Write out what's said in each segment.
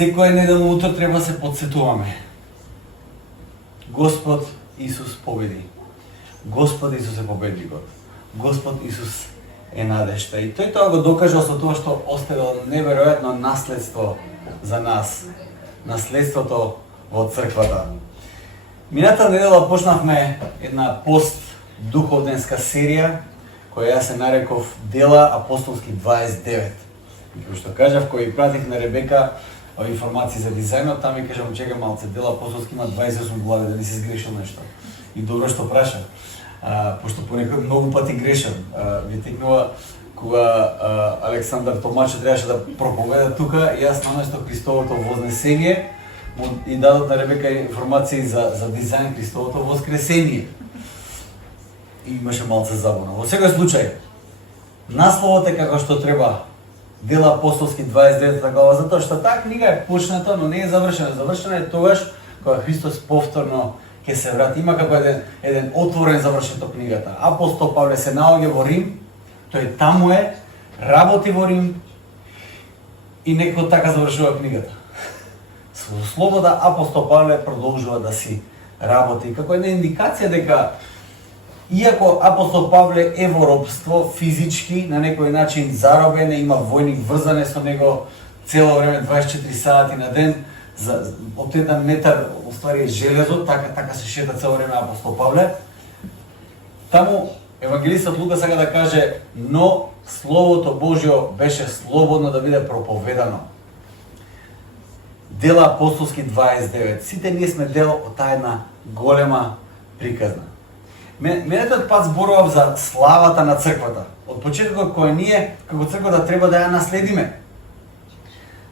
Секој неделно утро треба да се потсетуваме. Господ Исус победи. Господ Исус е победникот. Господ Исус е надежта. И тој тоа го докажал со тоа што оставил неверојатно наследство за нас. Наследството во црквата. Мината недела почнавме една постдуховденска серија која јас се нареков Дела апостолски 29. И како што кажав, кој пратих на Ребека информации за дизајнот, там ми кажам, чекам малце, Дела апостолски има 28 глави, да не си сгрешил нешто. И добро што праша, пошто понекогаш многу пати грешам. Ви текнува кога Александар Томаче требаше да проповеда тука, и јас наместо Христовото вознесение и дадот на Ребека информации за дизајн Христовото воскресение. И имаше малце забуна. Во секој случај, насловот е како што треба, Дела апостолски 29 глава, затоа што таа книга е почната, но не е завршена. Завршена е тогаш кога Христос повторно ќе се врати. Има како еден отворен завршеток книгата. Апостол Павле се наоѓа во Рим, тој таму е, работи во Рим и некако така завршува книгата. Со слобода апостол Павле продолжува да си работи. Како една индикација дека иако апостол Павле е во робство физички, на некој начин заробен, има војник врзане со него цело време 24 сати на ден, од 1 метар оствари железо, така се шета цело време апостол Павле. Таму евангелистот Лука сака да каже, но Словото Божјо беше слободно да биде проповедано. Дела апостолски 29. Сите ние сме дел од таа една голема приказна. Менетот пат зборував за славата на црквата. Од почетокот која ние како црквата треба да ја наследиме.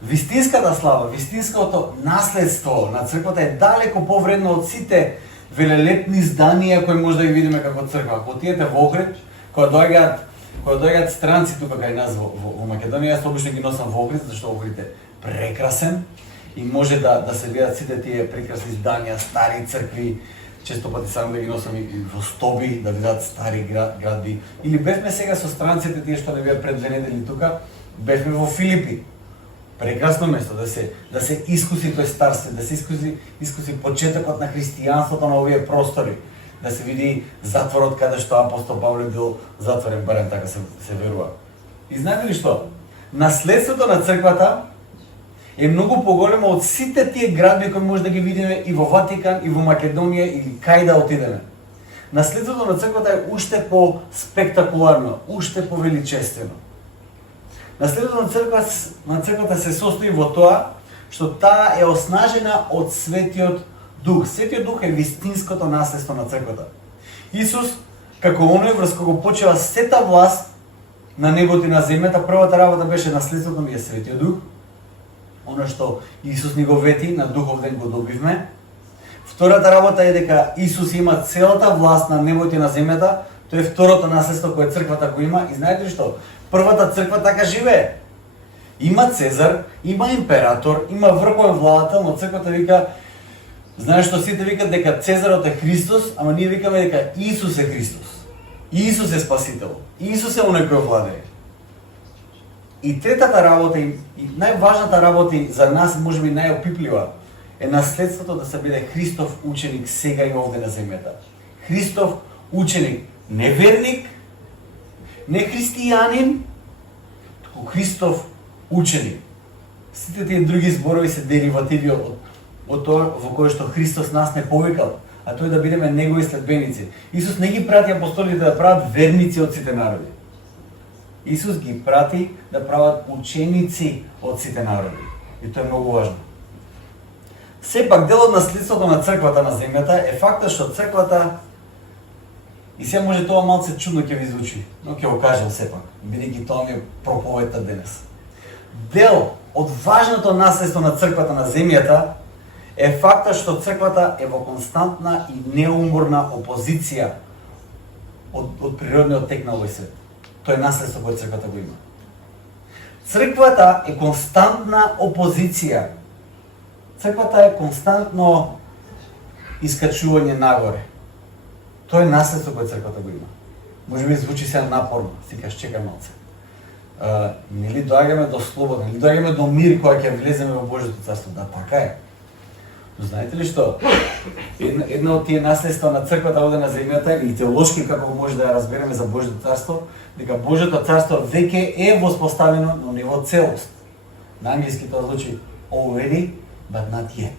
Вистинската слава, вистинското наследство на црквата е далеко повредно од сите велелепни зданија кои може да ги видиме како црква. Ако отидете во Охрид, кога доаѓаат странци тука кај нас во Македонија, јас обично ги носам во Охрид, зашто Охрид е прекрасен и може да се видат сите тие прекрасни зданија, стари цркви. Често пати сам да ги носам и во Стоби, да видат стари градби. Или бевме сега со странците, тие што не беа пред 2 недели тука, бевме во Филипи. Прекрасно место да се искуси тој стар свет, да се искуси почетокот на христијанството на овие простори, да се види затворот каде што апостол Павле бил затворен, барем така се верува. И знаете ли што? Наследството на црквата е многу поголемо од сите тие градби кои може да ги видиме и во Ватикан, и во Македонија, или кај да отидеме. Наследството на црквата е уште по-спектакуларно, уште по-величествено. Наследството на црквата се состои во тоа што таа е оснажена од Светиот Дух. Светиот Дух е вистинското наследство на црквата. Исус, како оној врз кого почива сета власт на небото и на земјата, првата работа беше наследството ми е Светиот Дух. Оно што Исус ни го вети, на духов ден го добивме. Втората работа е дека Исус има целата власт на небото и на земјата. Тоа е второто наследство кое црквата го има. И знаете ли што? Првата црква така живее. Има Цезар, има император, има врховен владател, но црквата вика, знаеш што сите викат дека Цезарот е Христос, ама ние викаме дека Исус е Христос. Исус е Спасител. Исус е оној кој владее. И третата работа и најважната работа за нас, можеби најопиплива, е наследството да се биде Христов ученик сега и овде на земјата. Христов ученик, не верник, не христијанин, туку Христов ученик. Сите тие други зборови се деривативи од тоа во кое што Христос нас не повикал, а тоа е да бидеме негови следбеници. Исус не ги прати апостолите да прават верници од сите народи. Исус ги прати да прават ученици од сите народи. И тоа е многу важно. Сепак, дел од наследството на црквата на земјата е фактот што црквата, и сега може тоа малце чудно ќе ви звучи, но ќе го кажам сепак, бидејќи тоа ми е проповедта денес. Дел од важното наследство на црквата на земјата е фактот што црквата е во константна и неуморна опозиција од природниот тек на овој свет. Тоа е наследство кое црквата го има. Црквата е константна опозиција. Црквата е константно искачување нагоре. Тоа е наследство кое црквата го има. Може би звучи сега напорно, си кажеш чекај малце. нели доаѓаме до слобода, нели доаѓаме до мир кога ќе влеземе во Божјото царство. Да, така е. Но знаете ли што? Една од тие наследства на црквата овде на земјата и теолошки како може да ја разбереме за Божјото царство, дека Божјото царство веќе е воспоставено на ниво целост. На англиски тоа звучи already but not yet.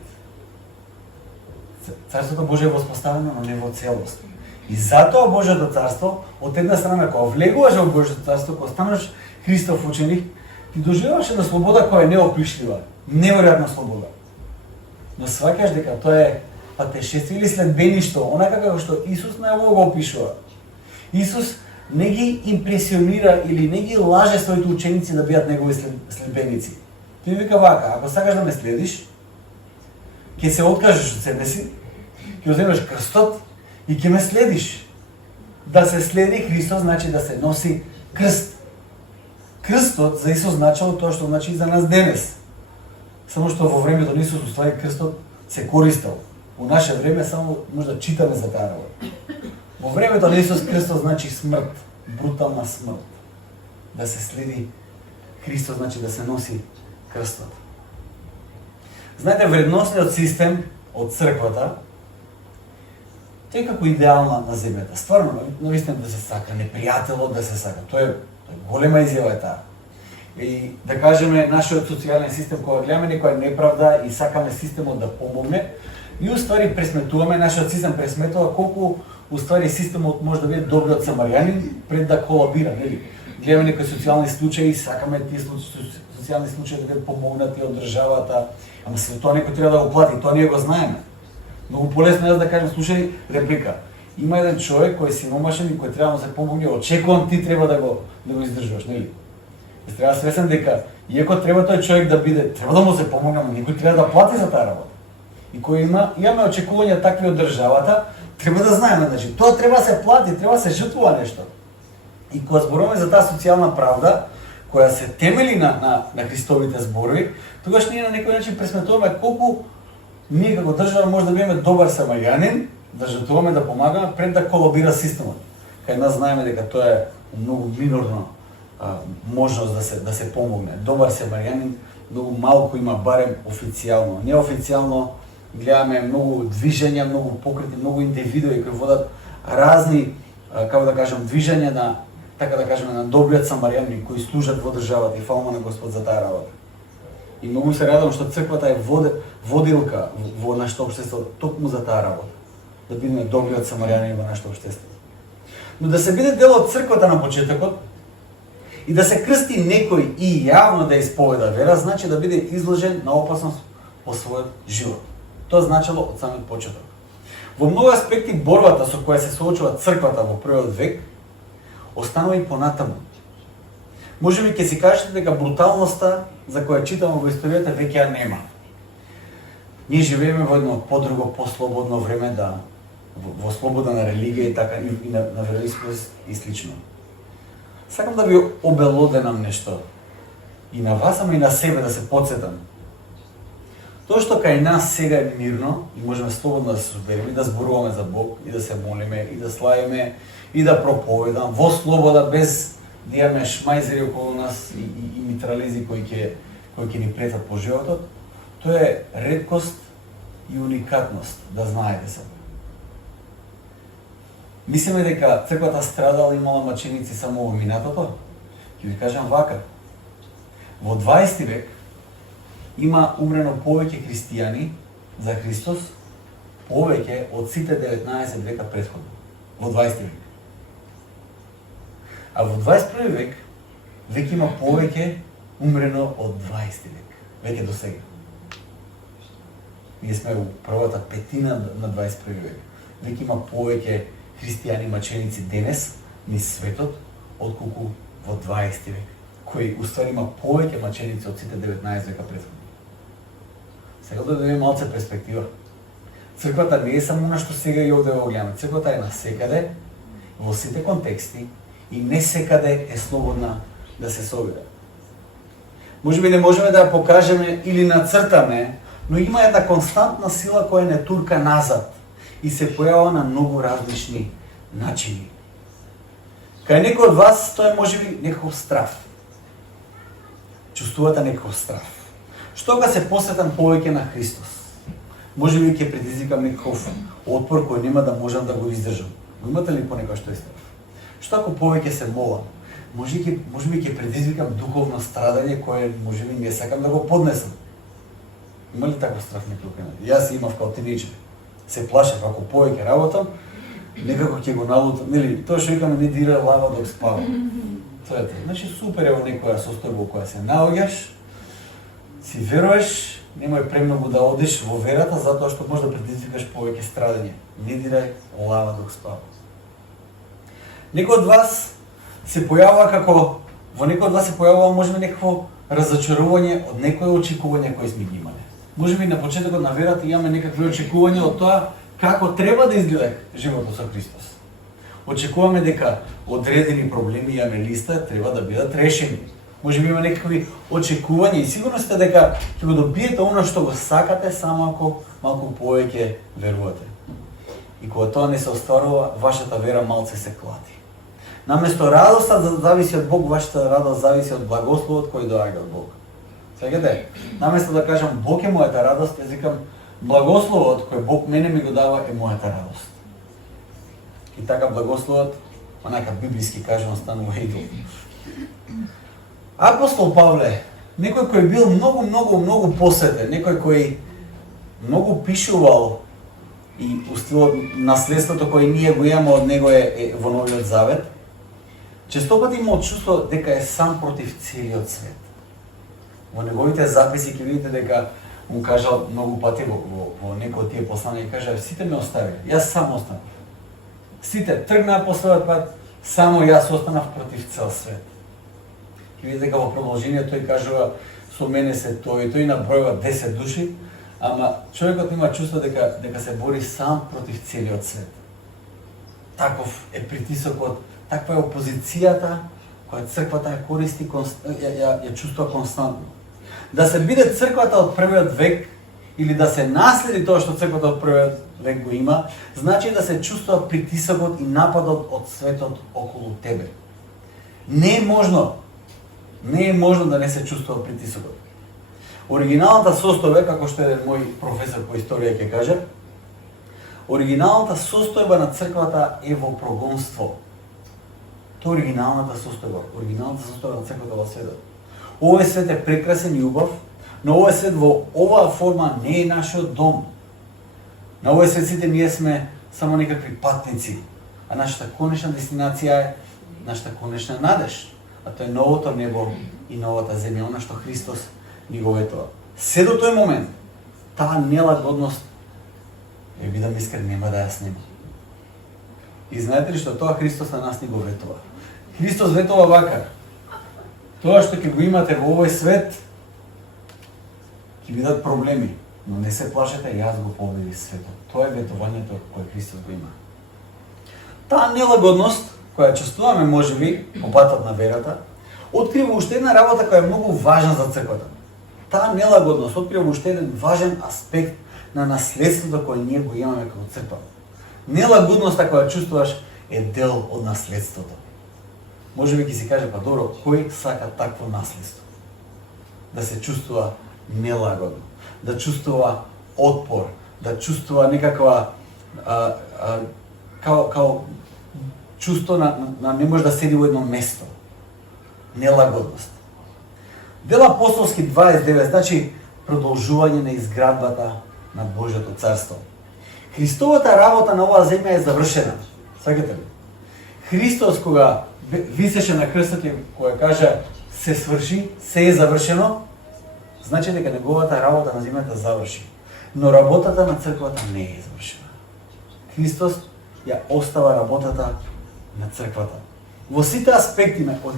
Царството Божје е воспоставено на ниво целост. И затоа Божјото царство, од една страна кога влегуваш во Божјото царство, кога станеш Христов ученик, ти доживуваш една слобода која е неопишлива, неверојатна слобода. Но сваќаш дека тоа е патешествие или следбеништво, онака како што Исус најубаво го опишува. Исус не ги импресионира или не ги лаже своите ученици да бидат негови следбеници. Тој вика вака, ако сакаш да ме следиш, ќе се откажеш од себе си, ќе земеш крстот и ќе ме следиш. Да се следи Христос значи да се носи крст. Крстот за Исус значило тоа што значи и за нас денес. Само што во времето на Исус уствари крстот се користел. Во наше време само може да читаме за таа работа. Во времето на Исус крстот значи смрт, брутална смрт. Да се следи Христос значи да се носи крстот. Знаете, вредносниот систем од црквата тој како идеална на земјата. Стварно, навистина да се сака, непријателот да се сака. Тоа е голема изјава е таа. И да кажеме, нашиот социјален систем, кога гледаме некоја неправда и сакаме системот да помогне, и уствари пресметуваме, нашиот систем пресметува колку уствари системот може да биде добриот самарјанин пред да колабира, нели? Гледаме некои социјални случаи, сакаме тие социјални случаи да бидат помогнати од државата, ама се тоа некој треба да го плати, тоа ние го знаеме. Многу полесно е да кажем, слушај, реплика. Има еден човек кој е сиромашен и кој треба да се помогне, очекувам ти треба да го издржуваш, нели? Треба свесен дека иако треба тој човек да биде, треба да му се помогне, но никој треба да плати за таа работа. И кој имаме очекувања такви од државата, треба да знаеме, значи тоа треба да се плати, треба да се жртвува нешто. И кога зборуваме за таа социјална правда, која се темели на Христовите зборови, тогаш ние на некој начин пресметуваме колку ние како држава може да бидеме добар самарјанин, да жртвуваме, да помагаме пред да колабира системот. Кај нас знаеме дека тоа е многу минорно можност да се помогне. Добар самарјанин многу малку има, барем официјално. Неофицијално гледаме многу движења, многу покрети, многу индивидуи кои водат разни, како да кажам, движења на, така да кажеме, на добриот самарјанин кои служат во државата и фала на Господ за таа работа. И многу се радам што црквата е водилка во нашето општество токму за таа работа. Да бидеме добриот самарјанин во нашето општество. Но да се биде дел од црквата на почетокот и да се крсти некој и јавно да исповеда вера, значи да биде изложен на опасност по својот живот. Тоа значило од самиот почеток. Во многу аспекти борбата со која се соочува црквата во првиот век останува и понатаму. Може би ќе си кажете дека бруталноста за која читаме во историјата веќе ја нема. Ние живееме во едно подруго, послободно време, во слобода на религија и така и на вероисповест и слично. Сакам да ви обелоденам нешто. И на вас, ама и на себе да се подсетам. Тоа што кај нас сега е мирно и можеме слободно да се собереме, да зборуваме за Бог и да се молиме и да славиме и да проповедам во слобода без да имаме шмајзери околу нас и митрализи кои ќе ни претат по животот, тоа е реткост и уникатност, да знаете се. Мислиме дека црквата страдала и имала маченици само во минатото? Ќе ви кажам вака. Во 20 век има умрено повеќе христијани за Христос, повеќе од сите 19 века претходно. Во 20 век. А во 21 век веќе има повеќе умрено од 20 век. Веќе до сега. Ние сме во првата петина на 21 век. Веќе има повеќе христијани маченици денес низ светот отколку во 20 век, кој уствари има повеќе маченици од сите 19 века претходно. Сега да дадеме малце перспектива. Црквата не е само на што сега и овде го гледаме. Црквата е насекаде, во сите контексти и не секаде е слободна да се собира. Може би не можеме да ја покажеме или нацртаме, но има една константна сила која не турка назад и се појава на многу различни начини. Кај некој од вас тоа е можеби некој страв. чувствувате некој страв. Што кога се посветам повеќе на Христос? Можеби ќе предизвикам некој отпор кој нема да можам да го издржам. Го имате ли понекогаш тој страв? Што ако повеќе се молам? Можеби ќе предизвикам духовно страдање кое можеби не сакам да го поднесам. Има ли таков страх некој? Јас имав као тинејџер. Се плашев ако повеќе работам, некако ќе го налутам, нели, тоа што викаме не дира лава док спава. Тоа е. Значи супер е во некоја состојба која се наоѓаш, си веруваш, немој премногу да одиш во верата затоа што може да предизвикаш повеќе страдање. Не дирај лава док спава. Некој од вас се појавува како во некој од вас се појавува можеби некакво разочарување од некои очекувања кои сме ги имале. Можеби на почетокот на верата имаме некакви очекувања од тоа како треба да изгледа животот со Христос. Очекуваме дека одредени проблеми имаме листа треба да бидат решени. Можеби има некакви очекувања и сигурно сте дека ќе го добиете она што го сакате само ако малку повеќе верувате. И кога тоа не се остварува, вашата вера малце се клати. Наместо радоста зависи од Бог, вашата радост зависи од благословот кој доаѓа од Бог. Сеќате? Наместо да кажам Бог е мојата радост, јас викам благословот кој Бог мене ми го дава е мојата радост. И така благословот, онака библиски кажано, станува идол. Апостол Павле, некој кој бил многу посветен, некој кој многу пишувал и устилот наследството кој ние го имаме од него е во Новиот Завет, често пати имал чувство дека е сам против целиот свет. Во неговите записи ќе видите дека му кажал многу пати во некој од тие послания и кажа сите ме остави, јас сам останав. Сите тргнаа по својот пат, само јас останав против цел свет. Ќе видите дека во продолжение тој кажува со мене се тој набројува 10 души, ама човекот има чувство дека се бори сам против целиот свет. Таков е притисокот, таква е опозицијата која црквата ја користи, ја чувствува константно. Да се биде црквата од првиот век или да се наследи тоа што црквата од првиот век го има, значи да се чувствува притисокот и нападот од светот околу тебе. Не е можно да не се чувствува притисокот. Оригиналната состојба, како што е мој професор по историја ќе каже, оригиналната состојба на црквата е во прогонство. Тоа е оригиналната состојба на црквата во светот. Овој свет е прекрасен и убав, но овој свет во оваа форма не е нашиот дом. На овој свет сите ние сме само некакви патници, а нашата конечна дестинација е нашата конечна надеж, а тоа е новото небо и новата земја, она што Христос ни го ветува. Се до тој момент, таа нелагодност, ја бидам искрен, нема да ја снема. И знаете ли што тоа Христос на нас ни го ветува? Христос ветува вака: тоа што ќе го имате во овој свет, ќе бидат проблеми, но не се плашете, јас го победив светот. Тоа е ветувањето кое Христос го има. Таа нелагодност, која чувствуваме можеби по патот на верата, открива уште една работа која е многу важна за црквата. Таа нелагодност открива уште еден важен аспект на наследството кое ние го имаме како црква. Нелагодноста која чувствуваш е дел од наследството. Можеби ќе си каже, па добро, кој сака такво наследство? Да се чувствува нелагодно, да чувствува отпор, да чувствува некаква као чувство на не може да седи во едно место. Нелагодност. Дел апостолски 29, значи продолжување на изградбата на Божјото царство. Христовата работа на оваа земја е завршена. Сакате ли? Христос кога висеше на крстот и кога кажа се сврши, се е завршено, значи дека неговата работа на земјата заврши. Но работата на црквата не е завршена. Христос ја остава работата на црквата. Во сите аспекти од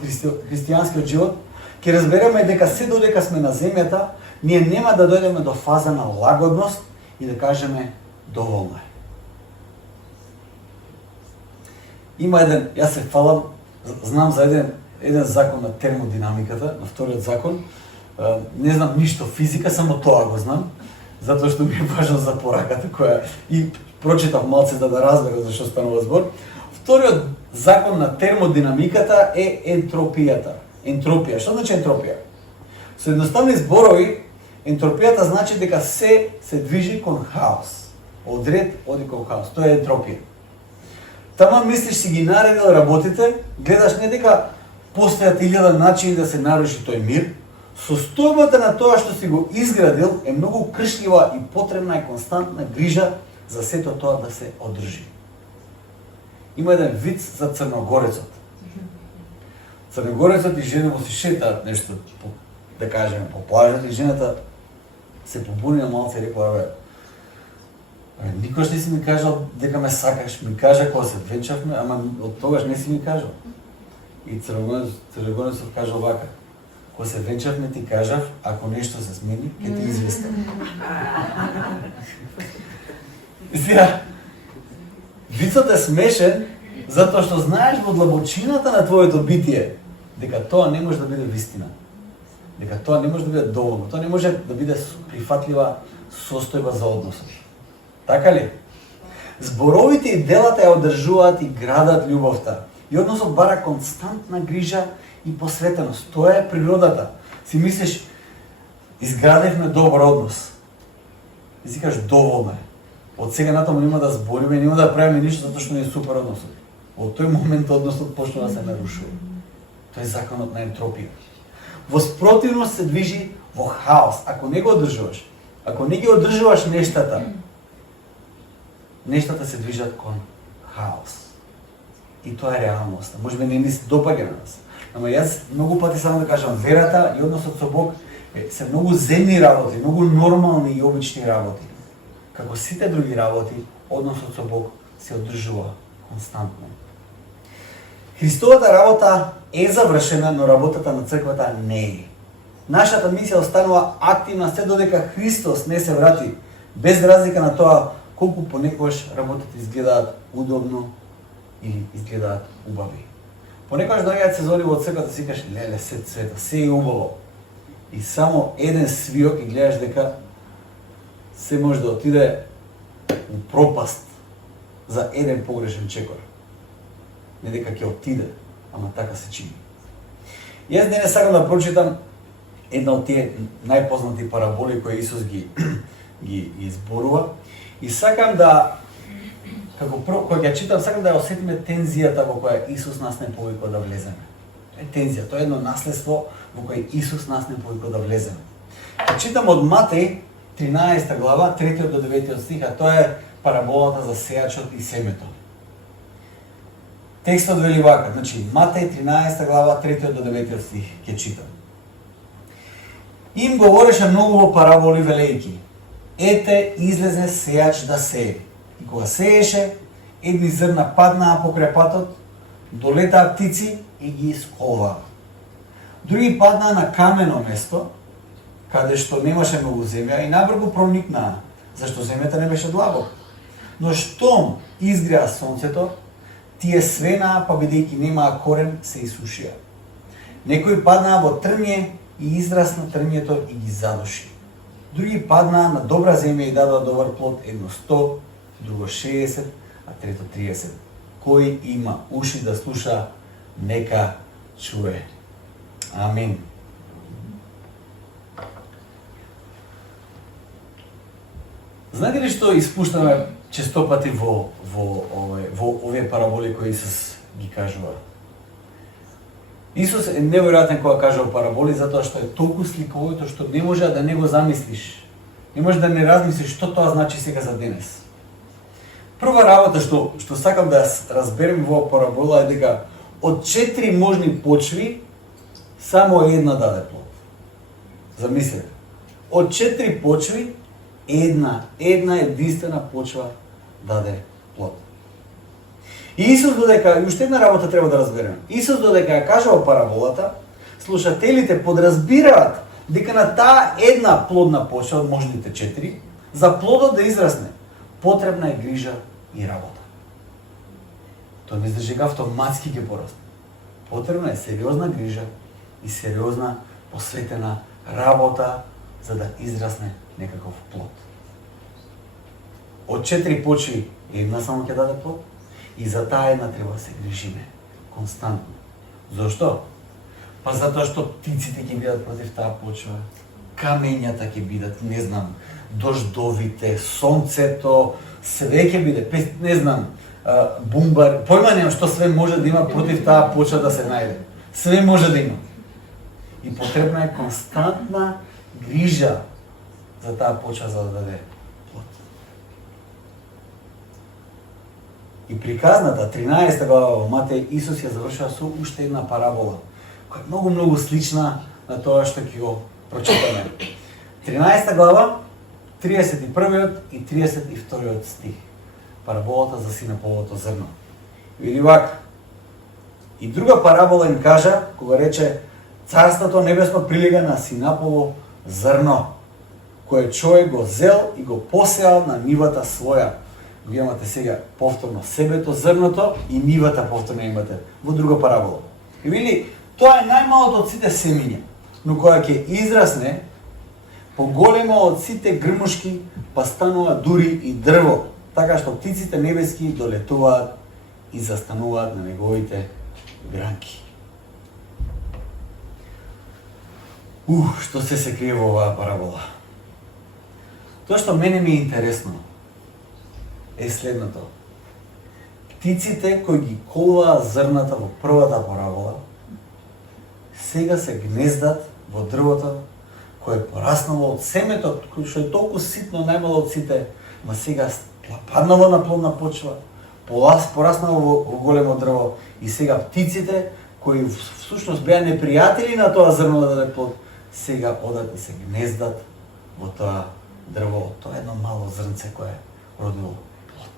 христијанскиот живот ќе разбереме дека се додека сме на земјата, ние нема да дојдеме до фаза на лагодност и да кажеме доволно е. Има еден, јас се фалам, знам за еден закон на термодинамиката, на вториот закон. Не знам ништо физика, само тоа го знам, затоа што ми е важно за пораката која и прочитав малце да разберам за што станува збор. Вториот закон на термодинамиката е ентропијата. Ентропија. Што значи ентропија? Со едноставни зборови, ентропијата значи дека се движи кон хаос. Од ред оди кон хаос. Тоа е ентропија. Тама мислиш си ги наредил работите, гледаш не дека постојат 1000 начини да се наруши тој мир, состојбата на тоа што си го изградил е многу кршлива и потребна и константна грижа за сето тоа да се одржи. Има еден виц за црногорецот. Црногорецот и жена му си шетаат нешто, да кажеме, по плажата и жената се побунила малце и рекла, никош не си ми кажал дека ме сакаш, ми кажа кога се венчавме, ама од тогаш не си ми кажал. И црногорецот кажал вака, кога се венчавме ти кажав, ако нешто се смени, ќе те известам. Сега, вицот е смешен, затоа што знаеш во длабочината на твоето битие, дека тоа не може да биде вистина. Дека тоа не може да биде доволно, тоа не може да биде прифатлива состојба за односот. Така ли? Зборовите и делата ја одржуваат и градат љубовта. И односот бара константна грижа и посветеност. Тоа е природата. Си мислиш, изградевме добар однос. И си кажеш, доволно е. Од сега натаму нема да збориме, нема да правиме ништо затоа што не е супер односот. Од тој момент односот почнува да се нарушува. Тоа е законот на ентропија. Во спротивност се движи во хаос. Ако не го одржуваш, ако не ги одржуваш нештата се движат кон хаос. И тоа е реалноста. Можеби не ни се допаѓа на нас. Ама јас многу пати само да кажам, верата и односот со Бог се многу земни работи, многу нормални и обични работи. Како сите други работи, односот со Бог се одржува константно. Христовата работа е завршена, но работата на црквата не е. Нашата мисија останува активна се додека Христос не се врати, без разлика на тоа колку понекогаш работите изгледаат удобно или изгледаат убави. Понекогаш доаѓаат сезони во црквата си кажеш, леле, се цвета, се е убаво. И само еден свиок и гледаш дека се може да отиде у пропаст за еден погрешен чекор. Не дека ќе отиде, ама така се чини. Јас денес сакам да прочитам една од тие најпознати параболи кои Исус ги изборува и сакам да кога ќе читам, сакам да ја осетиме тензијата во која Исус нас не повикува да влеземе. Тоа е тензија, тоа е едно наследство во кое Исус нас не повикува да влеземе. Ќе читам од Матеј 13 глава, 3 до 9 стих, а тоа е параболата за сејачот и семето. Текстот вели вака, значи Матеј 13 глава, 3 до 9 стих, ќе читам. Им говореше многу во параболи велејки. Ете, излезе сејач да сее. И кога сееше, едни зрна паднаа покрај патот, долетаа птици и ги исколваа. Други паднаа на камено место, каде што немаше многу земја и набрзо проникнаа, зашто земјата не беше длабока. Но штом изгреа сонцето, тие свенаа, па бидејќи немаа корен, се исушија. Некои паднаа во трње и израсна трњето и ги задуши. Други паднаа на добра земја и дадоа добар плод, едно 100, друго 60, а трето 30. Кој има уши да слуша, нека чуе. Амин. Знаете ли што испуштаме често пати во овие параболи кои Исус ги кажува? Исус е неверојатен кога кажува параболи затоа што е толку сликовито што не може да не го замислиш. Не може да не размислиш што тоа значи сега за денес. Прва работа што сакам да разберем во парабола е дека од 4 можни почви само една даде плод. Замислете. Од 4 почви една единствена почва даде плод. И Исус додека, и уште една работа треба да разбереме. Исус додека ја кажува параболата, слушателите подразбираат дека на таа една плодна почва од можните 4, за плодот да израсне, потребна е грижа и работа. Тоа не значи дека автоматски ќе порасне. Потребна е сериозна грижа и сериозна посветена работа за да израсне некаков плод. Од 4 почви една само ќе даде плод и за таа една треба да се грижиме константно. Зошто? Па затоа што птиците ќе бидат против таа почва, камењата ќе бидат, не знам, дождовите, сонцето, све ќе биде, не знам, бумбар, појма немам што све може да има против таа почва да се најде. Све може да има. И потребна е константна грижа за таа почва за да даде плод. И приказната 13 глава во Матеј Исус ја завршува со уште една парабола, која е многу слична на тоа што ќе го прочитаме. 13 глава, 31 и 32 стих. Параболата за синеповото зрно. Види вака. И друга парабола им кажа, кога рече: Царството небесно прилига на синапово зрно, кое човек го зел и го посеал на нивата своја. Го имате сега повторно себето, зрното и нивата повторно имате во друга парабола. И види, тоа е најмалото од сите семиња, но кога ќе израсне, поголемо од сите грмушки, па станува дури и дрво, така што птиците небески долетуваат и застануваат на неговите гранки. Што се крие во оваа парабола? Тоа што мене ми е интересно е следното. Птиците кои ги колваа зрната во првата парабола, сега се гнездат во дрвото кое е пораснало од семето, што е толку ситно, најмало од сите, ма сега паднало на плодна почва, пораснало во големо дрво, и сега птиците, кои всушност беа непријатели на тоа зрно да даде плод, сега одат и се гнездат во тоа дрво, тоа едно мало зрнце кое родило плод.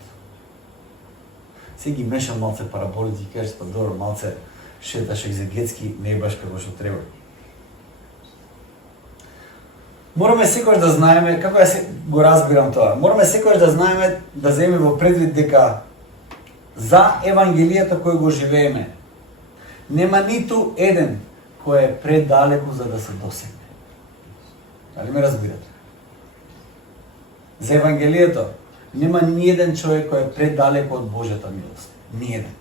Сега ги мешам малце параболите и кажеш, па добро, малце шеташ екзегетски, не е баш како што треба. Мораме секојаш да знаеме, како ја го разбирам тоа, мораме секојаш да знаеме, да земеме во предвид дека за Евангелието кој го живееме, нема ниту еден кој е предалеку за да се досегне. Дали ме разбирате? За Евангелието нема ни еден човек кој е предалеку од Божјата милост. Ни еден.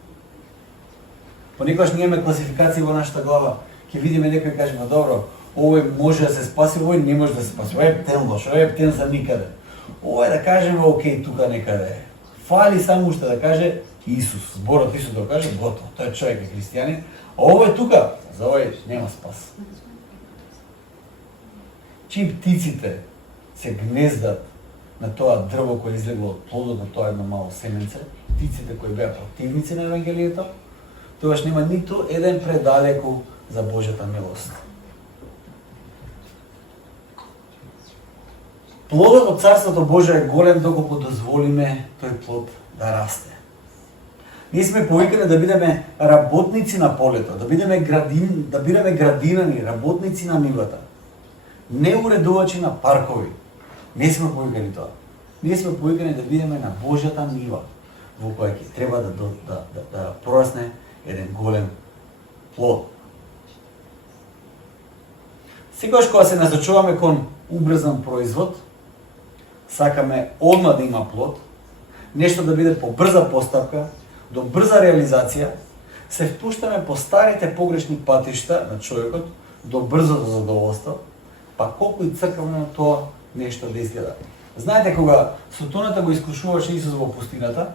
Понекогаш ние имаме класификации во нашата глава, ќе видиме некој каже, ма добро, овој може да се спаси, овој не може да се спаси, овој е птен лош, овој е птен за никаде. Овој да кажеме, окей, тука некаде е. Фали само уште да каже Исус, зборот Исус да каже, готово, тој човек е христијанин, а овој тука, за овој нема спас. Чим птиците се гнездат на тоа дрво кој излегло од плодот на тоа едно мало семенце, птиците кои беа противници на Евангелието, тогаш нема ниту еден предалеку за Божјата милост. Плодот од Царството Божие е голем доколку дозволиме тој плод да расте. Ние сме повикани да бидеме работници на полето, да бидеме градинани, работници на нивата. Не уредувачи на паркови. Не сме повикани тоа. Ние сме повикани да бидеме на Божјата нива, во која ќе треба да порасне еден голем плод. Секогаш кога се насочуваме кон убрзан производ, сакаме одма да има плод, нешто да биде по брза постапка, до брза реализација, се впуштаме по старите погрешни патишта на човекот до брзото задоволство, па колку и цркавно тоа нешто да изгледа. Знаете, кога сотоната го искушуваше Исус во пустината,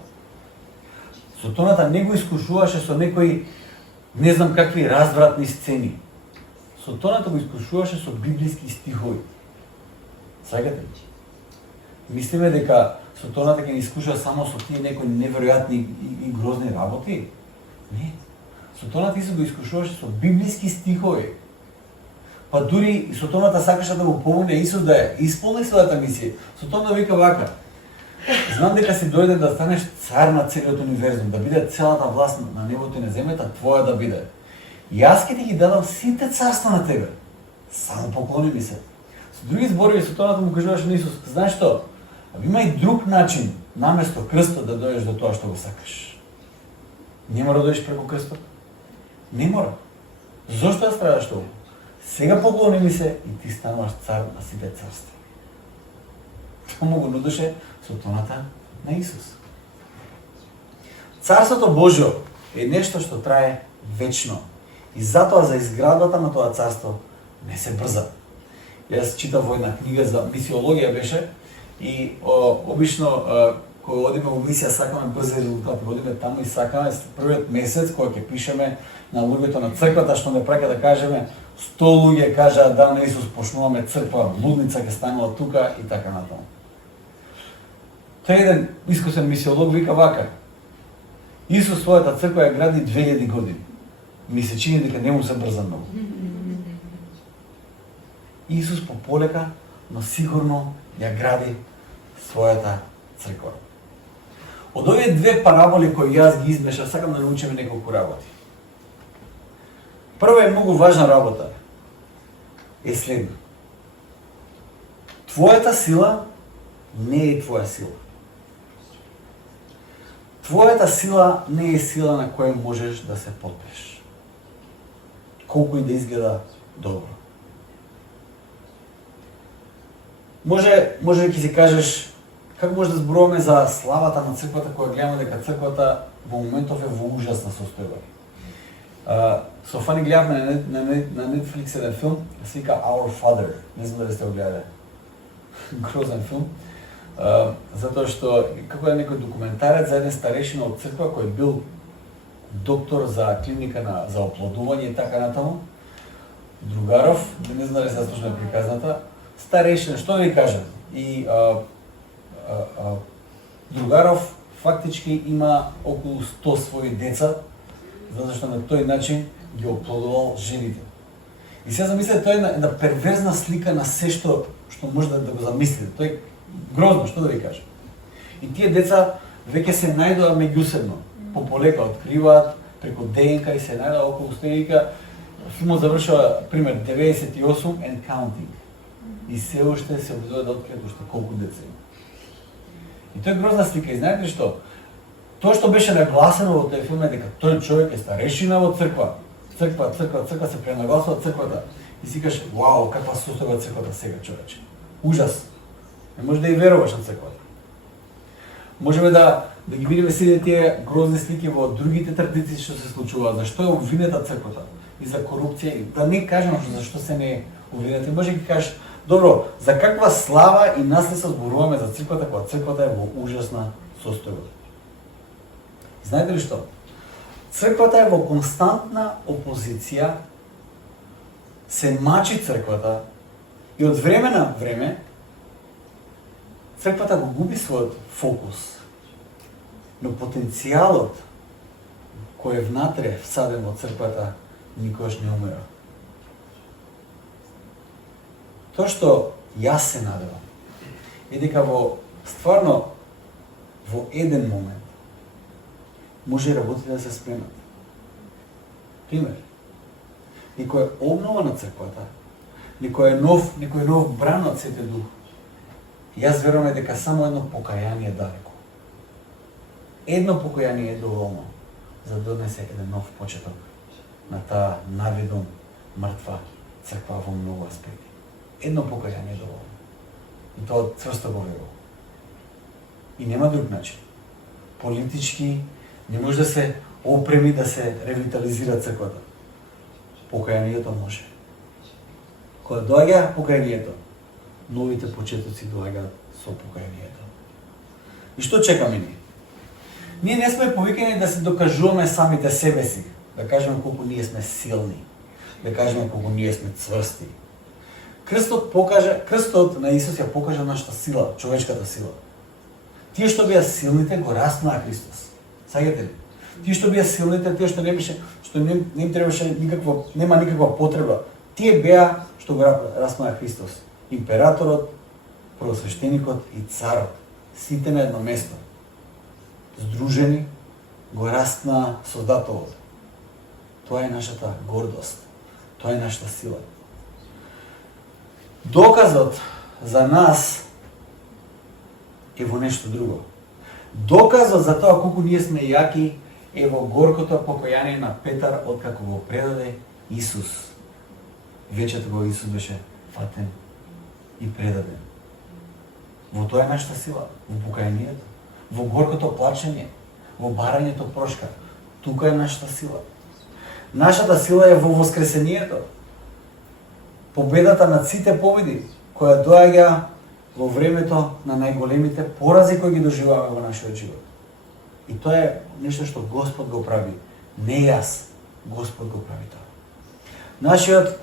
сотоната не го искушуваше со некои, не знам какви развратни сцени. Сотоната го искушуваше со библиски стихови. Сакате ли? Мислиме дека сотоната ќе ни искуша само со тие некои неверојатни и грозни работи? Не. Сотоната Исус го искушуваше со библиски стихови. Па дури сотоната сакаше да го помогне Исус да ја исполни својата мисија. Сотона вика вака: знам дека си дојде да станеш цар на целиот универзум, да биде целата власт на небото и на земјата твоја да биде. Јас ќе ти ги дадам сите царства на тебе. Само поклони ми се. Со други зборови, сотоната му кажуваше на Исус: знаеш што? Има и друг начин, наместо крстот, да дојдеш до тоа што го сакаш. Не мора да дојдеш преку крстот? Не мора. Зошто да страдаш тоа? Сега поклони ми се и ти стануваш цар на сите царства. Тоа му го нудеше сотоната на Исус. Царството Божјо е нешто што трае вечно И затоа за изградбата на тоа царство не се брза. Јас читав во една книга за мисиологија беше и обично кога одиме во мисија сакаме брзи резултати, одиме таму и сакаме првиот месец кога ќе пишеме на луѓето на црквата што не праќа да кажеме 100 луѓе кажаа да на Исус, почнуваме црква, лудница ќе станува тука и така натаму. Тој еден искусен мисиолог вика вака: Исус својата црква ја гради 2000 години. Ми се чини дека не му се брза многу. Исус пополека, но сигурно ја гради својата црква. Од овие две параболи кои јас ги измешав, сакам да научиме неколку работи. Прва е многу важна работа. Е следна. Твојата сила не е твоја сила. Твојата сила не е сила на која можеш да се потпреш. Колку и да изгледа добро. Може да ќе си кажеш, како може да зборуваме за славата на црквата кога гледаме дека црквата во моментов е во ужасна состојба. Со Фани гледавме на Netflix еден филм, се вика Our Father. Не знам дали сте го гледале. Грозен филм. Затоа што како е некој документарец за еден старешина од црква кој бил доктор за клиника за оплодување и така натаму. Другаров, не знам дали се слушна приказната, старешина, што да ви кажам, и Другаров фактички има околу 100 своји деца, затоа што на тој начин ги оплодувал жените. И сега замислете, тоа е една перверзна слика на се што може да го замислите. Тоа е грозно, што да ви кажам. И тие деца веќе се најдоа меѓусебно, пополека откриваат преку ДНК и се најдоа околу стејка. Филмот завршува пример 98 and counting. И се уште се обидува да откријат уште колку деца има. И тоа е грозна слика. И знаете што? Тоа што беше нагласено во тој филм е дека тој човек е старешина во црква. Црква се пренагласува црквата. И си кажеш, вау, каква состојба црквата сега, човече. Ужас. Не може да и веруваш на црквата. Можеме да ги видиме сите тие грозни слики во другите традиции што се случуваат. Зашто е обвинета црквата? И за корупција, и да не кажем зашто се не е обвинета. Може да ги кажеш, добро, за каква слава и наследство зборуваме за црквата кога црквата е во ужасна состојба? Знаете ли што? Црквата е во константна опозиција, се мачи црквата и од време на време црквата го губи својот фокус. Но потенцијалот кој е внатре всаден во црквата никогаш не умира. Тоа што јас се надевам е дека стварно во еден момент може работите да се спремат. Пример, некој обнова на црквата, некој нов бран од Свети Дух. Јас верувам дека само едно покаяние далеко. Едно покаяние е доволно за да донесе еден нов почеток на таа наведом мртва црква во многу аспекти. Едно покаяние е доволно. И тоа цврсто го верувам. И нема друг начин. Политички не може да се опреми да се ревитализира црквата. Покаянието може. Кога доаѓа покаянието, новите почетоци доаѓаат со покаянието. И што чекаме ние? Ние не сме повикани да се докажуваме самите себе си, да кажеме колку ние сме силни, да кажеме колку ние сме цврсти. Крстот на Исус ја покажа нашата сила, човечката сила. Тие што беа силните го распнаа Христос. Саѓате ли? Тие што беа силните, тие што не им требаше нема никаква потреба. Тие беа што го распнаа Христос. Императорот, првосвештеникот и царот. Сите на едно место. Здружени го распнаа создателот. Тоа е нашата гордост. Тоа е нашата сила. Доказот за нас е во нешто друго. Доказот за тоа колку ние сме јаки е во горкото покаяние на Петар откако го предаде Исус. Вечето кога Исус беше фатен и предаден. Во тоа е нашата сила, во покаянието, во горкото плачење, во барањето прошка. Тука е нашата сила. Нашата сила е во воскресението. Победата над сите победи, која доаѓа во времето на најголемите порази кои ги доживуваме во нашиот живот. И тоа е нешто што Господ го прави. Не јас, Господ го прави тоа. Нашиот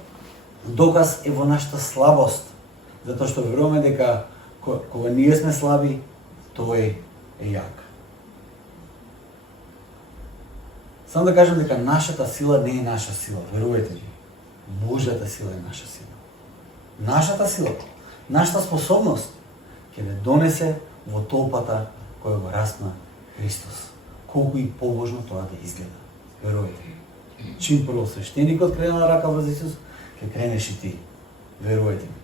доказ е во нашата слабост, затоа што веруваме дека кога ние сме слаби, тој е јак. Само да кажем дека нашата сила не е наша сила, верувајте ми. Божјата сила е наша сила. Нашата сила, нашата способност ќе не донесе во толпата која го распна Христос. Колку и побожно тоа да изгледа. Верувајте ми. Чим прво свештеникот крена рака врз Исус, ќе кренеш и ти. Верувајте ми.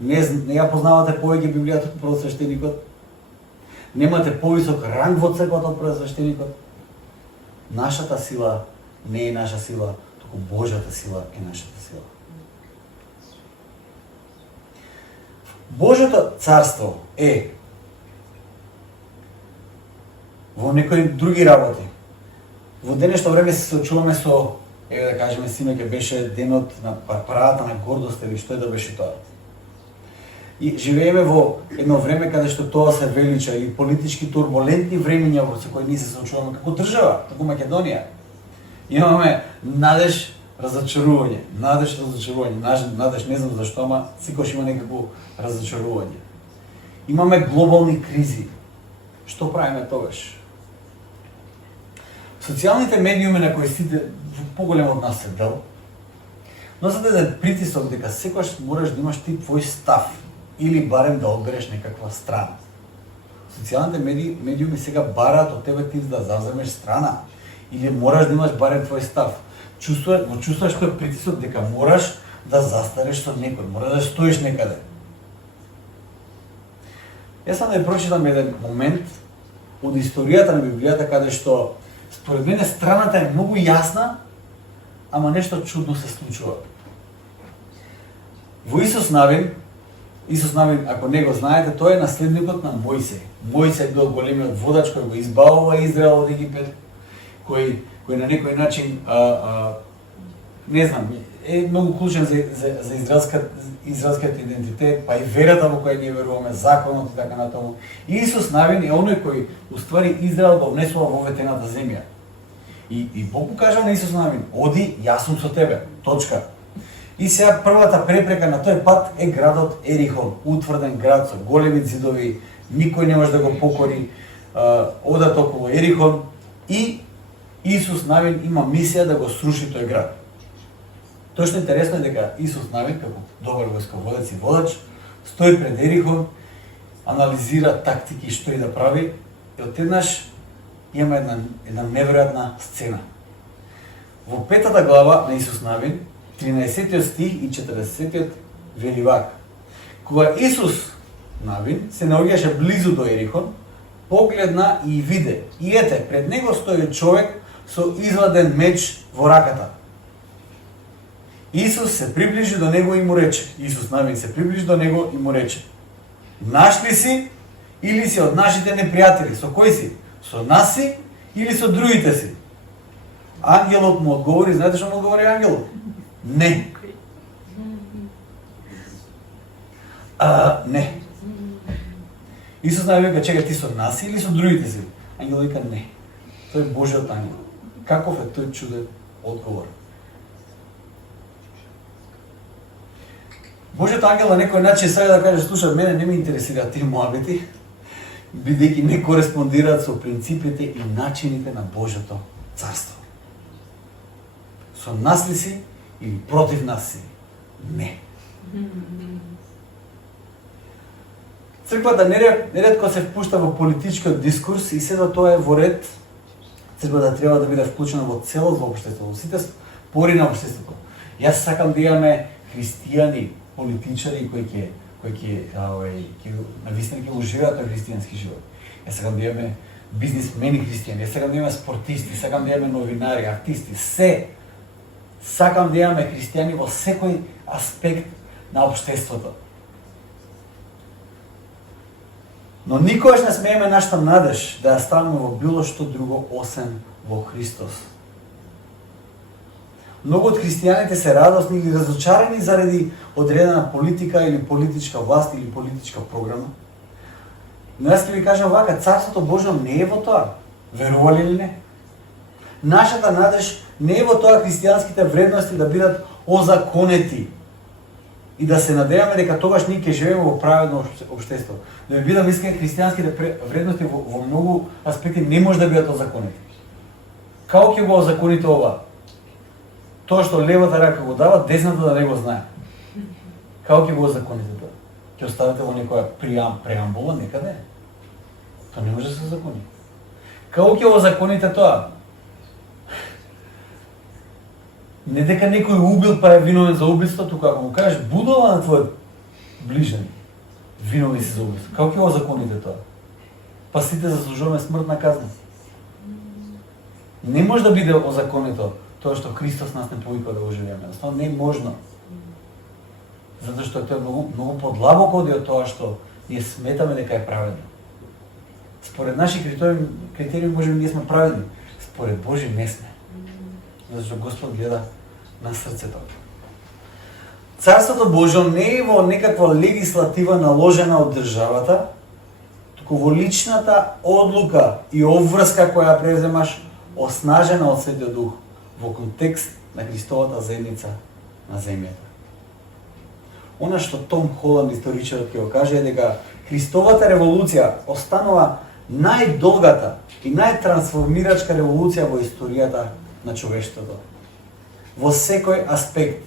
Не ја познавате повеќе Библијата од првосвештеникот. Немате повисок ранг во црквата од првосвештеникот. Нашата сила не е наша сила, туку Божјата сила е нашата сила. Божјото царство е во некои други работи. Во денешно време се соочуваме со, да кажеме, синоќа беше денот на парадата на гордост или што е да беше тоа. И живееме во едно време каде што тоа се велича и политички турбулентни времиња во кои ние се соочуваме како држава, како Македонија. Имаме надеж, разочарување, надеж, не знам зашто, ама секогаш има некако разочарување. Имаме глобални кризи. Што правиме тогаш? Социјалните медиуми на кои сите поголем од нас се дел, носат еден притисок дека секогаш мораш да имаш ти твој став или барем да одбереш некаква страна. Социјалните медиуми сега бараат од тебе ти да заземеш страна или мораш да имаш барем твој став. Чувствуваш тој притисок дека мораш да застареш со некој, мораш да стоиш некаде. Јас сам да ја прочитам еден момент од историјата на Библијата каде што според мене страната е многу јасна, ама нешто чудно се случува. Во Исус Навин, ако не го знаете, тој е наследникот на Мојсей. Мојсей бил големиот водач кој го избавува Израел од Египет, кој на некој начин не знам, е многу клучен за израелскиот идентитет, па и верата во која ние веруваме, законот и така натаму. И Исус Навин е оној кој уствари Израел го внесува во ветената земја. И Бог му кажа на Исус Навин: "Оди, јас сум со тебе." Точка. И сега првата препрека на тој пат е градот Ерихон, утврден град со големи зидови, никој не може да го покори. Одат околу Ерихон и Исус Навин има мисија да го сруши тој град. Точно интересно е дека Исус Навин, како добар војсководец и водач, стои пред Ерихон, анализира тактики што и да прави, и одеднаш има една неверојатна сцена. Во 5-та глава на Исус Навин, 13 стих и 40 вели вака: "Кога Исус Навин се наоѓаше близу до Ерихон, погледна и виде, и ете, пред него стои човек со изваден меч во раката. Исус се приближи до него и му рече, Исус Навин се приближи до него и му рече: "Наш ли си или си од нашите непријатели? Со кој си? Со нас си или со другите си?" Ангелот му одговори, знаете што му одговори ангелот? Не. Не. Исус Навин вика: "Чекај, ти со нас си или со другите си?" Ангелот вика: "Не." Тој е Божјиот ангел. Каков е тој чуден одговор? Божјиот ангел на некој начин сега да каже: "Слушај, мене не ме интересираат тие муабети, бидејќи не кореспондираат со принципите и начините на Божјото царство. Со нас ли си или против нас си?" Не. Црквата неретко се впушта во политичкиот дискурс и сето тоа е во ред. Црквата треба да биде вклучена во целото во општеството, во сите пори на општеството. Јас сакам да имаме христијани, политичари кои ќе навистина ќе уживаат тој христијански живот. Јас сакам да имаме бизнисмени христијани, јас сакам да имаме спортисти, сакам да имаме новинари, артисти, се. Сакам да имаме христијани во секој аспект на општеството. Но никогаш не смееме нашата надеж да ја ставиме во било што друго осен во Христос. Многу од христијаните се радосни или разочарани заради одредена политика или политичка власт или политичка програма. Но јас ќе ви кажам вака, Царството Божјо не е во тоа. Верували или не? Нашата надеж не е во тоа христијанските вредности да бидат озаконети и да се надеваме дека тогаш ние ќе живееме во праведно општество. Да ви бидам искрен, христијанските вредности во многу аспекти не може да бидат озаконети. Како ќе го озаконите ова? Тоа што левата рака го дава, десната да не го знае. Како ќе го озаконите тоа? Ќе оставите во некоја преамбула некаде? Тоа не може да се закони. Како ќе го озаконите тоа? Не дека некој убил па е виновен за убиство, туку ако му кажеш будала на твојот ближен, виновен си за убиство. Како ќе го озаконите тоа? Па сите заслужуваме смртна казна. Не може да биде озаконето тоа што Христос нас не повикува да го живееме. Едноставно не е можно. Затоа што тоа е многу подлабоко од тоа што ние сметаме дека е праведно. Според наши критерии можеби ние сме праведни, според Божи не сме. Зашто Господ гледа на срцето. Царството Божјо не е во некаква легислатива наложена од државата, туку во личната одлука и обврска која преземаш, оснажена од Светиот Дух во контекст на Христовата заедница на земјата. Она што Том Холанд, историчарот, ќе го каже е дека Христовата револуција останува најдолгата и најтрансформирачка револуција во историјата на човештвото. Во секој аспект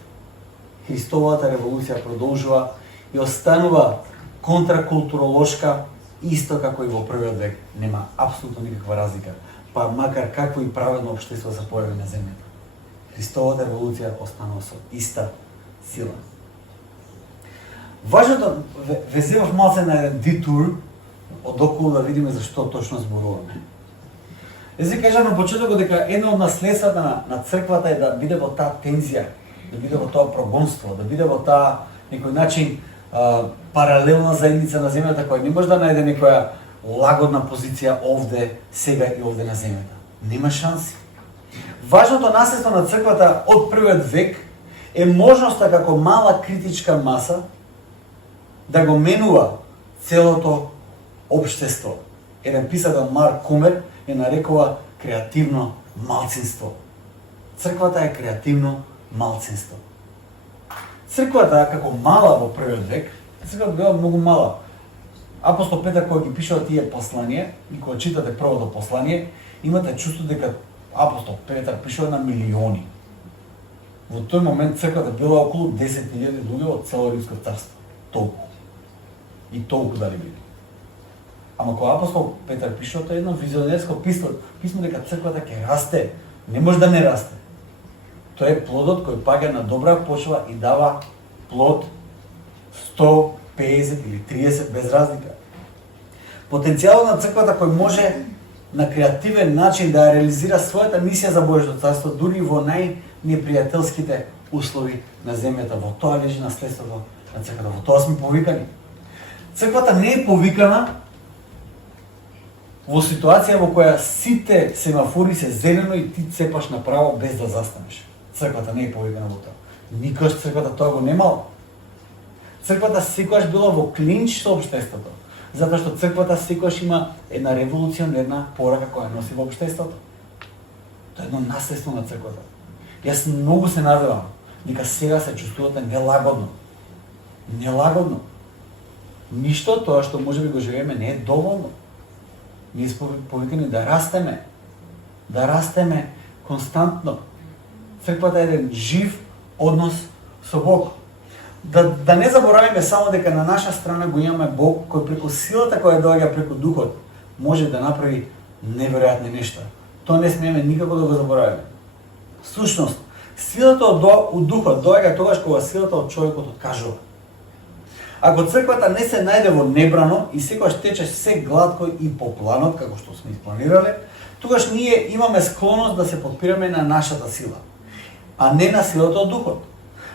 Христовата револуција продолжува и останува контракултуролошка, исто како и во првиот век. Нема апсолутно никаква разлика, па макар какво и праведно општество се појави на земјата. Христовата револуција останува со иста сила. Важното, ве земав малце на еден детур од околу да видиме за што точно зборуваме. Јас ви кажам на почетокот дека едно од наследствата на црквата е да биде во таа тензија, да биде во тоа прогонство, да биде во таа некој начин паралелна заедница на земјата која не може да најде некоја лагодна позиција овде, сега и овде на земјата. Нема шанси. Важното наследство на црквата од првиот век е можноста како мала критичка маса да го менува целото општество. Еден писател Марк Комер ја нарекува креативно малцинство. Црквата е креативно малцинство. Црквата како мала во првиот век, црквата била многу мала. Апостол Петар кој ги пишува тие посланија и кога читате првото послание, имате чувство дека апостол Петар пишува на милиони. Во тој момент црквата била околу 10.000 луѓе од цело Римско царство. Толку. И толку дали били. Ама кога апостол Петар пишува, тоа е едно визионерско писмо дека црквата ќе расте, не може да не расте. Тоа е плодот кој паѓа на добра почва и дава плод 100, 50 или 30 без разлика. Потенцијалот на црквата кој може на креативен начин да реализира својата мисија за Божјото царство дури во најнепријателските услови на земјата. Во тоа лежи наследството на црквата. Во тоа сме повикани. Црквата не е повикана во ситуација во која сите семафори се зелено и ти цепаш направо без да застанеш. Црквата не е повикана во тоа. Никош црквата тоа го немала. Црквата секогаш била во клинч со општеството, затоа што црквата секогаш има една револуционерна порака која носи во општеството. Тоа е едно наследство на црквата. Јас многу се надевам дека сега се чувствувате нелагодно. Нелагодно. Ништо тоа што можеби го живееме не е доволно. Ние сме повикани да растеме константно. Црквата е еден жив однос со Бог. Да не заборавиме само дека на наша страна го имаме Бог кој преку силата која доаѓа преку Духот може да направи неверојатни нешта. Тоа не смееме никако да го заборавиме. Всушност, силата од Духот доаѓа тогаш кога силата од човекот откажува. Ако црквата не се најде во небрано и секогаш тече се гладко и по планот како што сме испланирале, тогаш ние имаме склоност да се подпираме на нашата сила, а не на силата од Духот.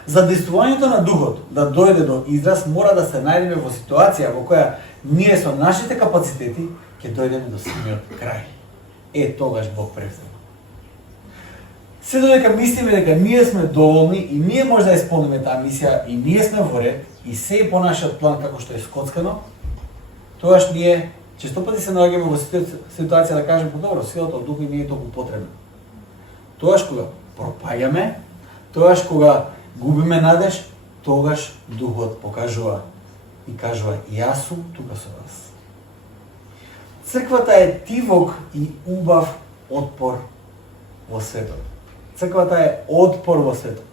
За действувањето на Духот да дојде до израз, мора да се најдеме во ситуација во која ние со нашите капацитети ќе дојдеме до самиот крај. Тогаш Бог превзема. Се додека мислиме дека ние сме доволни и ние може да исполниме таа мисија и ние сме во ред и се е по нашиот план како што е скоцкано, тогаш ние често пати се наоѓаме во ситуација да кажеме, добро, силата од духот не е толку потребна. Тогаш кога пропаѓаме, тогаш кога губиме надеж, тогаш духот покажува и кажува, јас сум тука со вас. Црквата е тивок и убав отпор во светот. Црквата е отпор во светот.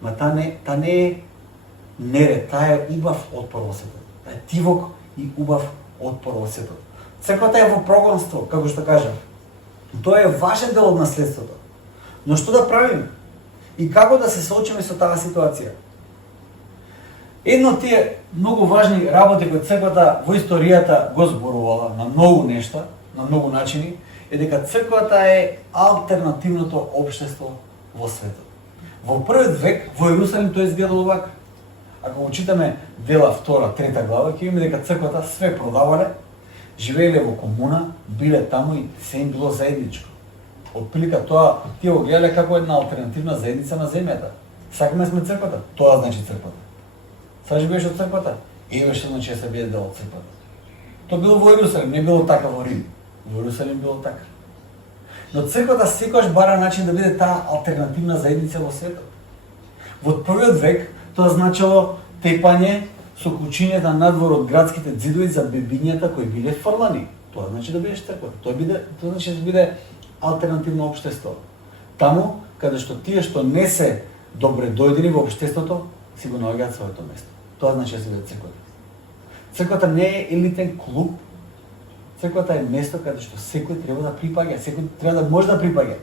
Ма та не е неред, таа е убав отпор во светот. Таа е тивок и убав отпор во светот. Црквата е во прогонство, како што кажам. Тоа е важен дел од наследството. Но што да правиме? И како да се соочиме со таа ситуација? Едно од тие многу важни работи кои црквата во историјата го зборувала на многу нешта, на многу начини, е дека црквата е алтернативното општество во светот. Во првиот век во Јерусалим тоа изгледало вака. Ако го читаме дела 2-3 глава, ќе видиме дека црквата све продавале, живееле во комуна, биле таму и се им било заедничко. Отприлика тоа тие го гледале како една алтернативна заедница на земјата. Сакаме сме црквата, тоа значи црквата. Сега живееш од црквата, еве што значи да се биде дел од црквата. Тоа било во Јерусалим, не било така во Рим. Во Јерусалим било така. Но црквата секогаш бара начин да биде таа алтернативна заедница во светот. Во првиот век тоа значило тепање со кучињата надвор од градските ѕидови за бебињата кои биле фрлани. Тоа значи да бидеш црква. Тоа значи да биде алтернативно општество. Таму каде што тие што не се добре дојдени во општеството си го наоѓаат своето место. Тоа значи да се биде црквата. Црквата не е елитен клуб. Црквата е место каде што секој треба да припаѓа, секој треба да може да припаѓа.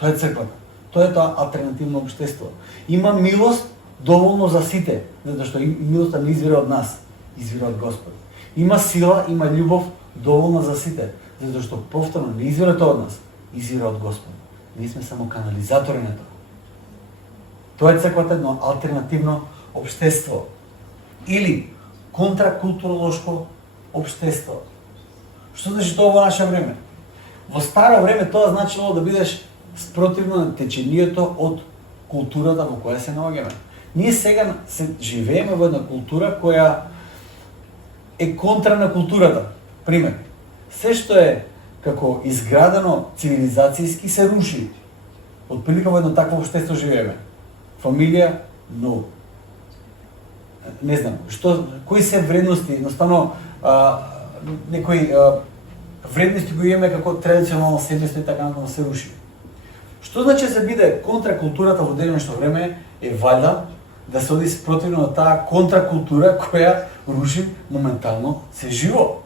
Тоа е црквата. Тоа е тоа алтернативно општество. Има милост доволно за сите, затоа што милоста не извира од нас, извира од Господ. Има сила, има љубов доволна за сите, затоа што повторно не извира тоа од нас, извира од Господ. Ние сме само канализатори на тоа. Тоа е црквата, едно алтернативно општество или контракултуролошко општество. Што значи тоа во наше време? Во старо време тоа значило да бидеш спротивно на течението од културата во која се наоѓаме. Ние сега се живееме во една култура која е контра на културата. Пример, се што е како изградено цивилизацијски се руши. Отприлика во едно такво општество живееме. Фамилија, но не знам, кои се вредности, едноставно некои вредности кои имаме како традиционално семејство и така натаму се руши. Што значи да се биде контракултурата во денешно време е валјда да се оди спротивно на таа контракултура која руши моментално се живо.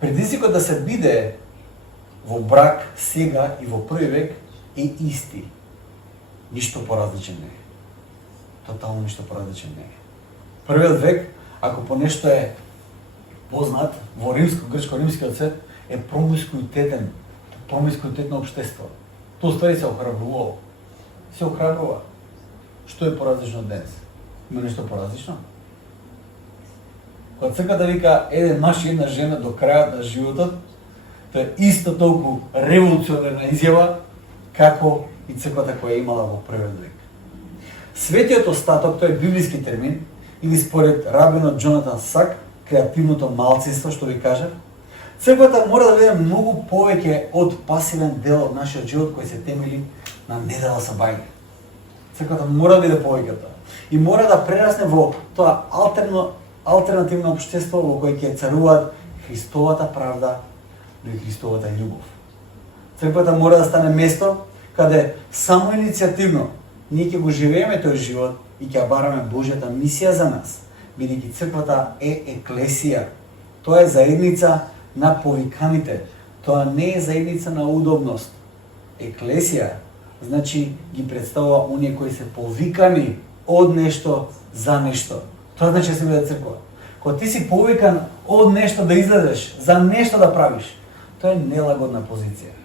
Предизвикот да се биде во брак сега и во први век е исти. Ништо поразличен не е. Тотално ништо поразличен не е. Првиот век, ако по нешто е познат во грчко-римскиот свет, е промискуитетно општество. Тоа ствари се охрабрувало. Се охрабрува. Што е поразлично денес? Има нешто поразлично? Кога црквата вика еден маж и една жена до крајот на животот, тоа е исто толку револуционерна изјава како и црквата која имала во првиот век. Светиот остаток, тој е библиски термин, или според рабинот Джонатан Сак, креативното малцинство, што ви кажа, црквата мора да биде многу повеќе од пасивен дел од нашиот живот кој се темели на недела сабајне. Црквата мора да биде повеќе од тоа. И мора да прерасне во тоа алтернативно општество во кој ќе царуваат Христовата правда и Христовата љубов. Црквата мора да стане место каде само иницијативно ние ќе го живееме тој живот и ќе бараме Божјата мисија за нас, бидејќи црквата е еклесија. Тоа е заедница на повиканите. Тоа не е заедница на удобност. Еклесија значи ги представува оние кои се повикани од нешто за нешто. Тоа значи да се биде црква. Кога ти си повикан од нешто да излезеш, за нешто да правиш, тоа е нелагодна позиција.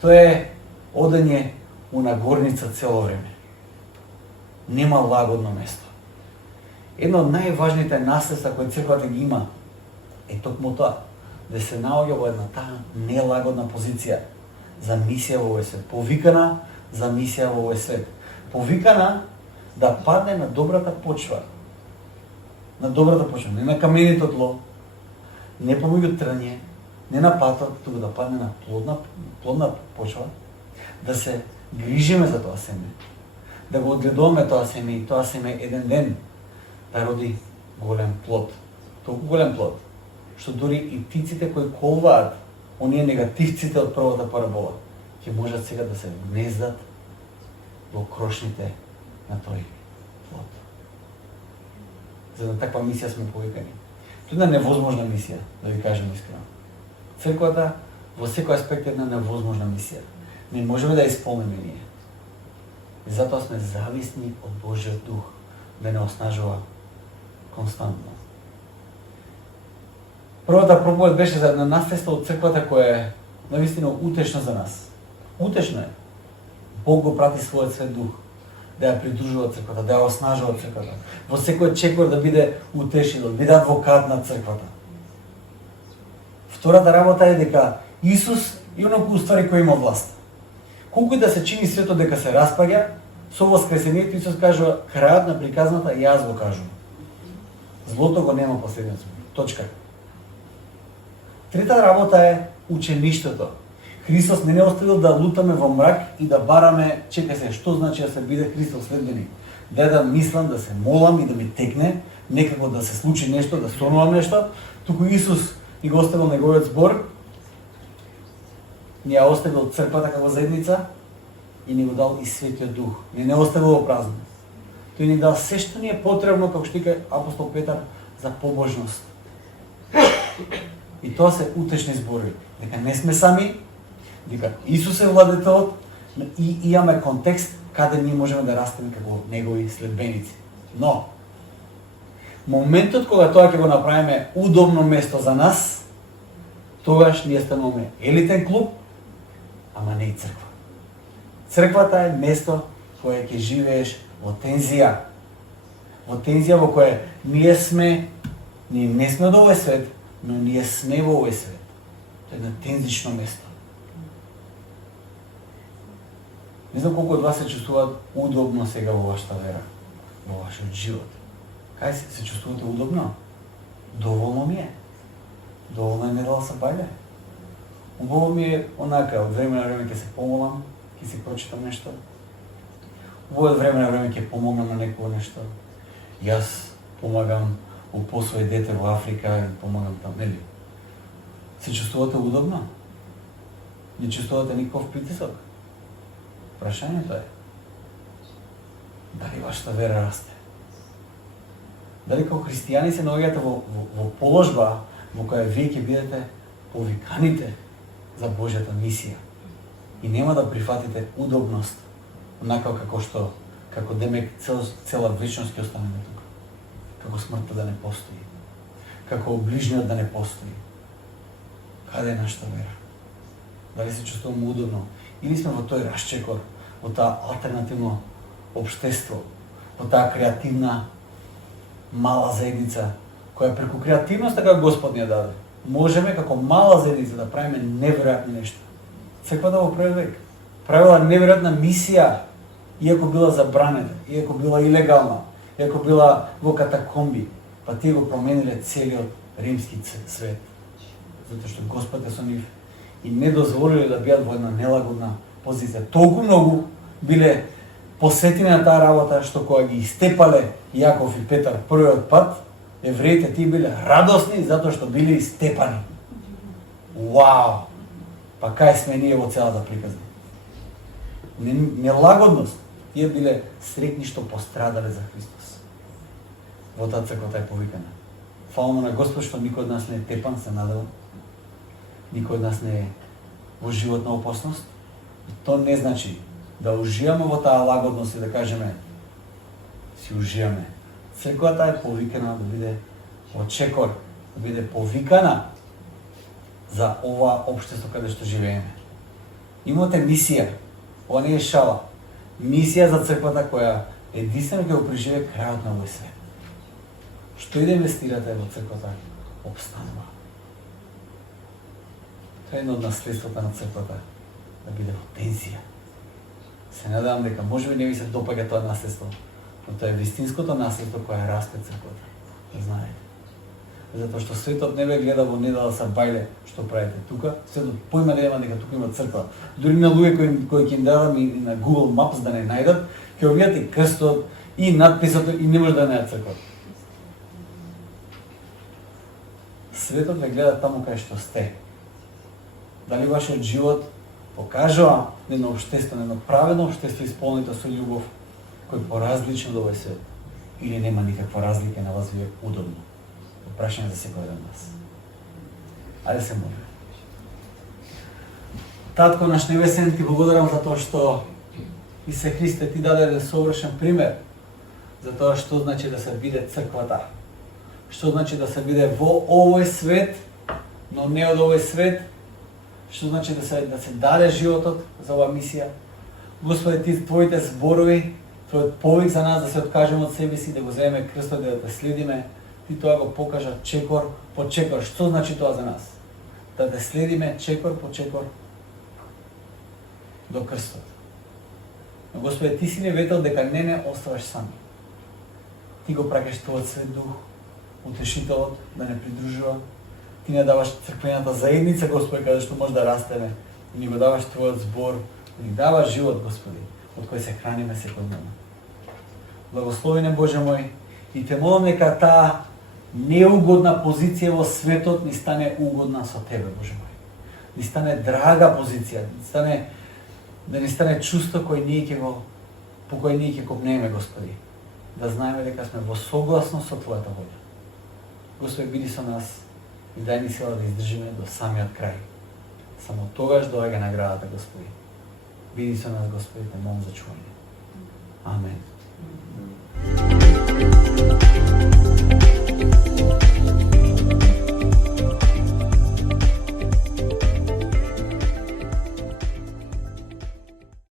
Тоа е одење у нагорница цело време. Нема лагодно место. Едно од најважните наследства кои црквата ги има е токму тоа, да се наоѓа во една таа нелагодна позиција, за мисија во овој свет. Повикана за мисија во овој свет. Повикана да падне на добрата почва. На добрата почва, не на каменито тло, не помеѓу трње, не на патот, туку да падне на плодна почва, да се грижиме за тоа семе, да го одгледуваме тоа семе и тоа семе еден ден да роди голем плод. Толку голем плод, што дури и птиците кои колваат, оние негативците од првата парабола, ќе можат сега да се гнездат во крошните на тој плод. За да таква мисија сме повикани. Тоа е невозможна мисија, да ви кажем искрено. Црквата во секој аспект е една невозможна мисија. Не можеме да ја исполниме ние. И затоа сме зависни од Божиот дух да не оснажува константно. Првата проповед беше за една наследство од црквата која е навистина утешна за нас. Утешно е. Бог го прати својот свет дух да ја придружува црквата, да ја оснажува црквата. Во секој чекор да биде утешител, да биде адвокат на црквата. Втората работа е дека Исус и оноку уствари кој има власт. Колку и да се чини свето дека се распаѓа, со воскресението Исус кажува крајот на приказната јас го кажувам. Злото го нема последниот збор. Точка. Трета работа е учеништвото. Христос не оставил да лутаме во мрак и да бараме, чекај се, што значи да се биде Христос следбеник? Да мислам, да се молам и да ми текне, некако да се случи нешто, да сонувам нешто, туку Исус ни го оставил неговиот збор, ни ја оставил црквата како заедница и ни го дал и Светиот Дух. Не оставил во празно. Тој ни дал се што ни е потребно, како што вика апостол Петар, за побожност. И тоа се утешни зборови. Дека не сме сами, дека Исус е владетелот и имаме контекст каде ние можеме да растеме како негови следбеници. Но, моментот кога тоа ќе го направиме удобно место за нас, тогаш ние стануваме елитен клуб, ама не и црква. Црквата е место кое ќе живееш во тензија. Во тензија во кое ние не сме од овој свет, но ние сме во овој свет. Тоа е едно тензично место. Не знам колку од вас се чувствуваат удобно сега во вашата вера, во вашиот живот. Кај се чувствувате удобно? Доволно ми е. Доволно е недела сабајле. Убаво ми е онака, од време на време ќе се помолам, ќе се прочитам нешто. Убаво од време на време ќе помогнам на некој нешто. Јас помагам у посвој дете во Африка и помагам там, нели? Се чувствувате удобно? Не чувствувате никаков притисок? Прашањето е, дали вашата вера расте? Дали како христијани се наоѓате во положба во која вие ќе бидете повиканите за Божјата мисија и нема да прифатите удобност, онака како демек цела вечност ќе останеме тука. Како смртта да не постои, како ближниот да не постои. Каде е нашата вера? Дали се чувствуваме удобно? Или сме во тој расчекор, во таа алтернативно општество, во таа креативна мала заедница, која преку креативноста како Господ ни ја даде, можеме како мала заедница да правиме неверојатни нешта. Црквата во првиот век правила неверојатна мисија, иако била забранета, иако била илегална, иако била во катакомби, па тие го промениле целиот римски свет. Затоа што Господ е со нив и не дозволиле да бидат во една нелагодна позиција. Толку многу биле посветени на таа работа, што кога ги истепале Јаков и Петар првиот пат, евреите тие биле радосни затоа што биле истепани. Вау! Па кај сме ние во целата приказна? Нелагодност. Тие биле среќни што пострадале за Христос. Во таа црквата е повикана. Фала на Господ што никој од нас не е тепан, се надевам. Никој од нас не е во животна опасност. То не значи да уживаме во таа лагодност и да кажеме си уживаме. Црквата е повикана да биде во чекор, да биде повикана за ова општество каде што живееме. Имате мисија, ова не е шала. Мисија за црквата која единствено ќе го преживее крајот на овој свет. Што и да инвестирате во црквата, обстанува. Тоа е едно од наследството на црквата. да биде во тензија. Се надевам дека можеби не ви се допаѓа тоа наследство, но тоа е вистинското наследство кое расте црквата. Да знаете. Затоа што светот не ве гледа во недела са бајле што правите тука, светот појма нема дека тука има црква. Дури на луѓе кои ќе им дадам и на Google Maps да не најдат, ќе го видите крстот и надписот и не може да најдат црква. Светот ве гледа таму кај што сте. Дали вашиот живот покажува едно општество, едно праведно општество исполнето со љубов, кој е поразлично од овој свет, или нема никаква разлика, на вас ви е удобно. Прашање за секој од нас. Ајде се молиме. Татко наш небесен, ти благодарам за тоа што Исе Христе ти даде еден совршен пример за тоа што значи да се биде црквата. Што значи да се биде во овој свет, но не од овој свет. Што значи да се даде животот за оваа мисија. Господи, ти твоите зборови, твојот повик за нас да се откажеме од себе си, да го земеме крстот, да те следиме. Ти тоа го покажа чекор по чекор. Што значи тоа за нас? Да те следиме чекор по чекор до крстот. Но Господи, ти си не ветел дека не оставаш сами. Ти го праќаш твојот свет дух, утешителот, да не придружува. Ти не даваш црквената заедница, Господи, каде што може да растеме. И ни го даваш твојот збор, ни даваш живот, Господи, од кој се храниме секојдневно. Благослови не, Боже мој, и те молам нека таа неугодна позиција во светот ни стане угодна со Тебе, Боже мој. Ни стане драга позиција, да ни стане чувство по кој ние ќе копнеме, Господи. Да знаеме дека сме во согласно со Твојата волја. Господи, биди со нас и дај ни сила да издржиме до самиот крај. Само тогаш доаѓа наградата, Господи. Биди со нас, Господи, те молам за чување. Амен.